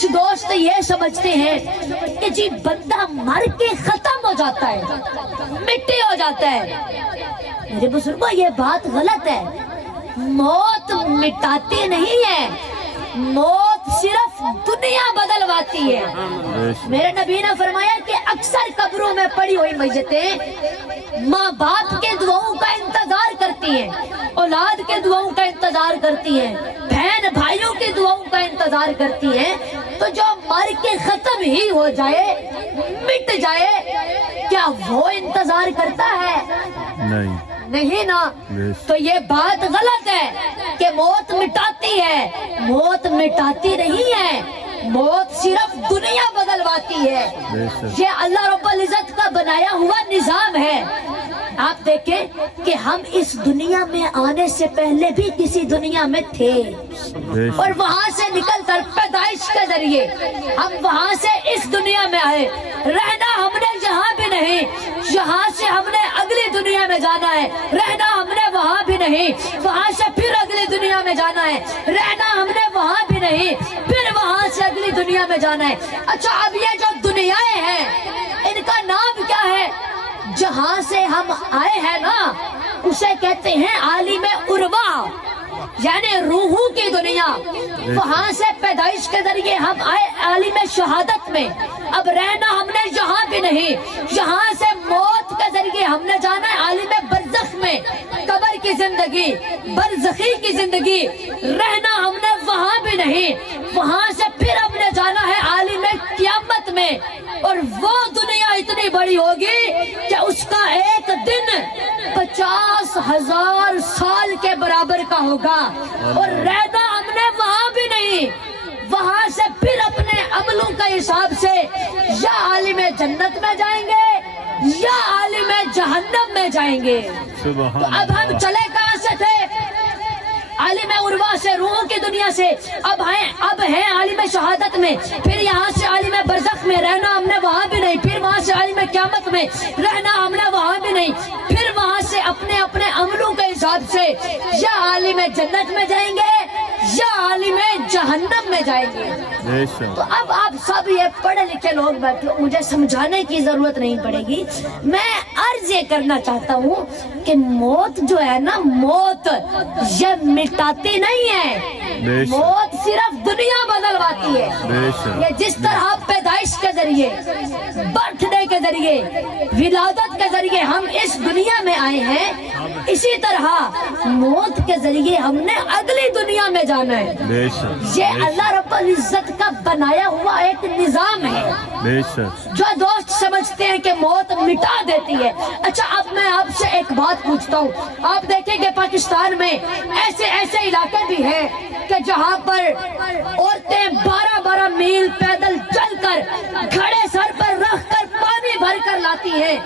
کچھ دوست یہ سمجھتے ہیں کہ جی بندہ مر کے ختم ہو جاتا ہے، مٹی ہو جاتا ہے۔ میرے بزرگوں یہ بات غلط ہے، موت مٹاتی نہیں ہے، موت صرف دنیا بدلواتی ہے۔ میرے نبی نے فرمایا کہ اکثر قبروں میں پڑی ہوئی میتیں ماں باپ کے دعاؤں کا انتظار کرتی ہیں، اولاد کے دعاؤں کا انتظار کرتی ہیں، بہن بھائیوں کی دعاؤں کا انتظار کرتی ہیں، تو جو مر کے ختم ہی ہو جائے، مٹ جائے، کیا وہ انتظار کرتا ہے؟ نہیں نا۔ تو یہ بات غلط ہے کہ موت مٹاتی ہے، موت مٹاتی نہیں ہے، موت صرف دنیا بدلواتی ہے۔ یہ اللہ رب العزت کا بنایا ہوا نظام ہے۔ آپ دیکھیں کہ ہم اس دنیا میں آنے سے پہلے بھی کسی دنیا میں تھے، اور وہاں سے نکل کر پیدائش کے ذریعے ہم وہاں سے اس دنیا میں آئے۔ رہنا ہم نے جہاں بھی نہیں، یہاں سے ہم نے اگلی دنیا میں جانا ہے، رہنا ہم نے وہاں بھی نہیں، وہاں سے پھر اگلی دنیا میں جانا ہے، رہنا ہم نے وہاں بھی نہیں، پھر وہاں سے اگلی دنیا میں جانا ہے۔ اچھا، اب یہ جو دنیایں ہیں ان کا نام کیا ہے؟ جہاں سے ہم آئے ہیں نا اسے کہتے ہیں عالم عروا، یعنی روحوں کی دنیا۔ وہاں سے پیدائش کے ذریعے ہم آئے عالم شہادت میں، اب رہنا ہم نے یہاں بھی نہیں، یہاں سے موت کے ذریعے ہم نے جانا ہے عالم برزخ میں، قبر کی زندگی، برزخی کی زندگی، رہنا ہم نے وہاں بھی نہیں، وہاں سے پھر ہم نے جانا ہے عالم قیامت میں، اور وہ دنیا اتنی بڑی ہوگی کہ اس کا ایک دن 50,000 سال کے برابر کا ہوگا، اور رہنا ہم نے وہاں بھی نہیں، وہاں سے پھر اپنے عملوں کا حساب سے یا عالم جنت میں جائیں گے یا عالم جہنم میں جائیں گے۔ تو اب ہم چلے کہاں سے تھے؟ عالم عروا سے، روحوں کی دنیا سے، اب ہیں عالم شہادت میں، پھر یہاں سے عالم برزخ میں، رہنا ہم نے وہاں بھی نہیں، پھر وہاں سے عالم قیامت میں، رہنا ہم نے وہاں بھی نہیں، پھر وہاں سے اپنے عملوں کے حساب سے یا عالم جنت میں جائیں گے یا عالم جہنم میں جائیں گے۔ تو اب آپ سب یہ پڑھے لکھے لوگ بیٹھے، مجھے سمجھانے کی ضرورت نہیں پڑے گی، میں عرض یہ کرنا چاہتا ہوں کہ موت جو ہے نا، موت یہ مٹاتی نہیں ہے، موت صرف دنیا بدلواتی ہے۔ یہ جس طرح پیدائش کے ذریعے، برتھ ڈے کے ذریعے، ولادت کے ذریعے ہم اس دنیا میں آئے ہیں، اسی طرح موت کے ذریعے ہم نے اگلی دنیا میں جانا ہے۔ یہ اللہ رب العزت کا بنایا ہوا ایک نظام ہے۔ جو دوست سمجھتے ہیں کہ موت مٹا دیتی ہے، اچھا اب میں آپ سے ایک بات پوچھتا ہوں، آپ دیکھیں کہ پاکستان میں ایسے علاقے بھی ہیں کہ جہاں پر عورتیں 12 میل پیدل چل کر گھڑے سر پر رکھ کر پانی بھر کر لاتی ہیں،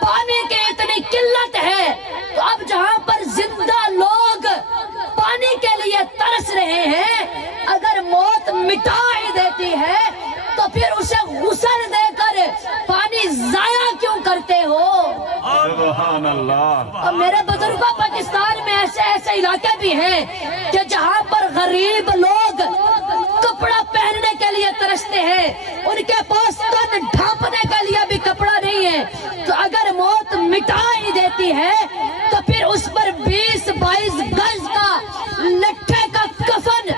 پانی کی اتنی قلت ہے، تو اب جہاں پر زندہ لوگ پانی کے لیے ترس رہے ہیں، اگر موت مٹا ہی دیتی ہے تو پھر اسے غسل دے کر پانی ضائع کیوں کرتے ہو؟ سبحان اللہ۔ اور میرے بزرگوں، پاکستان میں ایسے علاقے بھی ہیں کہ جہاں پر غریب لوگ کپڑا پہننے کے لیے ترستے ہیں، ان کے پاس تن ڈھانپنے کے لیے بھی کپڑا نہیں ہے، تو اگر موت مٹا ہی دیتی ہے تو پھر اس پر 20-22 گز کا لٹھے کا کفن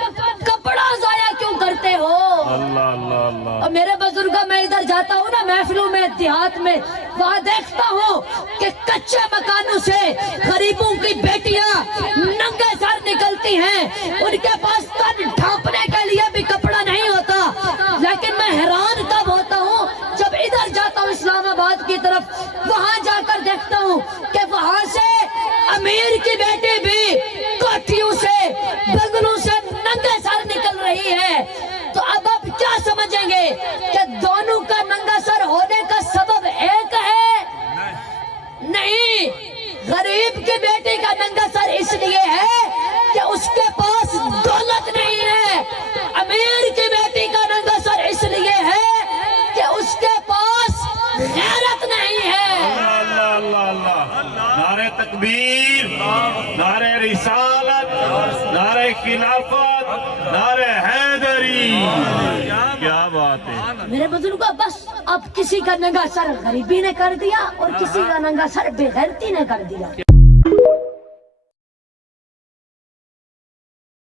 کپڑا ضائع کیوں کرتے ہو؟ اللہ اللہ اللہ۔ اور میرے بزرگوں، میں ادھر جاتا ہوں نا محفلوں میں، دیہات میں، وہاں دیکھتا ہوں کہ کچے مکانوں سے غریبوں کی بیٹیاں ننگے سر نکلتی ہیں، ان کے پاس تن ڈھانپنے کے لیے بھی کپڑا نہیں ہوتا، لیکن میں حیران کب ہوتا ہوں جب ادھر جاتا ہوں اسلام آباد کی طرف، وہاں جا کر دیکھتا ہوں کہ وہاں سے امیر کی بیٹی بھی کوٹھیوں سے، بنگلوں سے ننگے سر نکل رہی ہے۔ تو اب آپ کیا سمجھیں گے کہ دونوں کا ننگا سر ہونے کا سبب ایک ہے؟ نہیں، غریب کی بیٹی کا ننگا سر اس لیے ہے کہ اس کے پاس دولت نہیں ہے، امیر کی بیٹی کا ننگا سر اس لیے ہے کہ اس کے پاس غیرت نہیں ہے۔ اللہ اللہ اللہ۔ نعرہ تکبیر، نعرہ رسالت، نعرہ خلافت، نعرہ حیدری۔ بات ہے. میرے بزرگوں بس اب کسی کا ننگا سر غریبی نے کر دیا اور کسی کا ننگا سر بے غیرتی نے کر دیا.